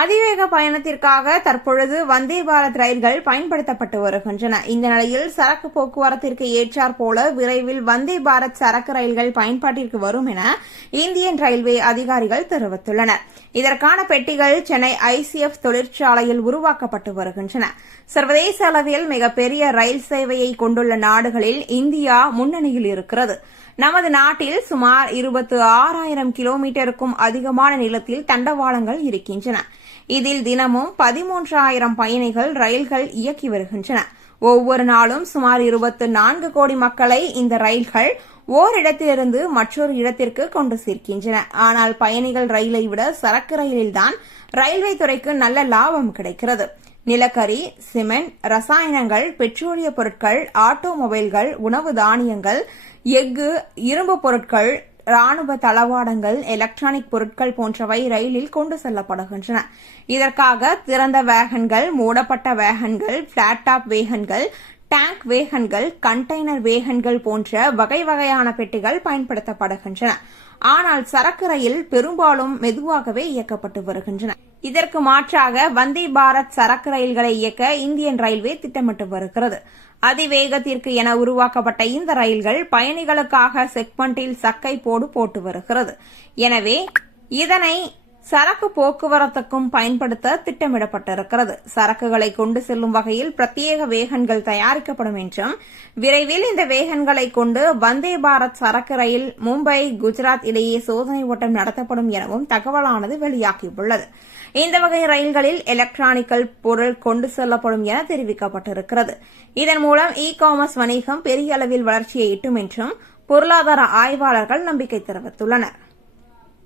அதிவேக பயணத்திற்காக தற்பொழுது வந்தே பாரத் ரயில்கள் பயன்படுத்தப்பட்டு வருகின்றன. இந்த நிலையில் சரக்கு போக்குவரத்திற்கு ஏற்றாற்போல விரைவில் வந்தே பாரத் சரக்கு ரயில்கள் பயன்பாட்டிற்கு வரும் என இந்தியன் ரயில்வே அதிகாரிகள் தெரிவித்துள்ளனர். இதற்கான பெட்டிகள் சென்னை ஐசிஎஃப் தொழிற்சாலையில் உருவாக்கப்பட்டு வருகின்றன. சர்வதேச அளவில் மிகப்பெரிய ரயில் சேவையை கொண்டுள்ள நாடுகளில் இந்தியா முன்னணியில் இருக்கிறது. நமது நாட்டில் சுமார் 26,000 கிலோமீட்டருக்கும் அதிகமான நீளத்தில் தண்டவாளங்கள் இருக்கின்றன. இதில் தினமும் 13,000 பயணிகள் ரயில்கள் இயக்கி வருகின்றன. ஒவ்வொரு நாளும் சுமார் 24 கோடி மக்களை இந்த ரயில்கள் ஓரிடத்திலிருந்து மற்றொரு இடத்திற்கு கொண்டு சேர்க்கின்றன. ஆனால் பயணிகள் ரயிலை விட சரக்கு ரயிலில்தான் ரயில்வே துறைக்கு நல்ல லாபம் கிடைக்கிறது. நிலக்கரி, சிமெண்ட், ரசாயனங்கள், பெட்ரோலிய பொருட்கள், ஆட்டோமொபைல்கள், உணவு தானியங்கள், எஃகு, இரும்பு பொருட்கள், ராணுவ தளவாடங்கள், எலக்ட்ரானிக் பொருட்கள் போன்றவை ரயிலில் கொண்டு செல்லப்படுகின்றன. இதற்காக திறந்த வேகன்கள், மூடப்பட்ட வேகன்கள், பிளாட் டாப் வேகன்கள், டேங்க் வேகன்கள், கண்டெய்னர் வேகன்கள் போன்ற வகை வகையான பெட்டிகள் பயன்படுத்தப்படுகின்றன. ஆனால் சரக்கு ரயில் பெரும்பாலும் மெதுவாகவே இயக்கப்பட்டு வருகின்றன. இதற்கு மாற்றாக வந்தே பாரத் சரக்கு ரயில்களை இயக்க இந்தியன் ரயில்வே திட்டமிட்டு வருகிறது. அதிவேகத்திற்கு என உருவாக்கப்பட்ட இந்த ரயில்கள் பயணிகளுக்காக செக்மெண்டில் சக்கை போட்டு வருகிறது. எனவே இதனை சரக்கு போக்குவரத்துக்கும் பயன்படுத்த திட்டமிடப்பட்டிருக்கிறது. சரக்குகளை கொண்டு செல்லும் வகையில் பிரத்யேக வேகன்கள் தயாரிக்கப்படும் என்றும் விரைவில் இந்த வேகன்களை கொண்டு வந்தே பாரத் சரக்கு ரயில் மும்பை, குஜராத் இடையே சோதனை ஓட்டம் நடத்தப்படும் எனவும் தகவலானது வெளியாகியுள்ளது. இந்த வகை ரயில்களில் எலக்ட்ரானிக்கல் பொருள் கொண்டு செல்லப்படும் என தெரிவிக்கப்பட்டிருக்கிறது. இதன் மூலம் காமர்ஸ் வணிகம் பெரிய அளவில் வளர்ச்சியை எட்டும் என்றும் பொருளாதார ஆய்வாளர்கள் நம்பிக்கை தெரிவித்துள்ளனர்.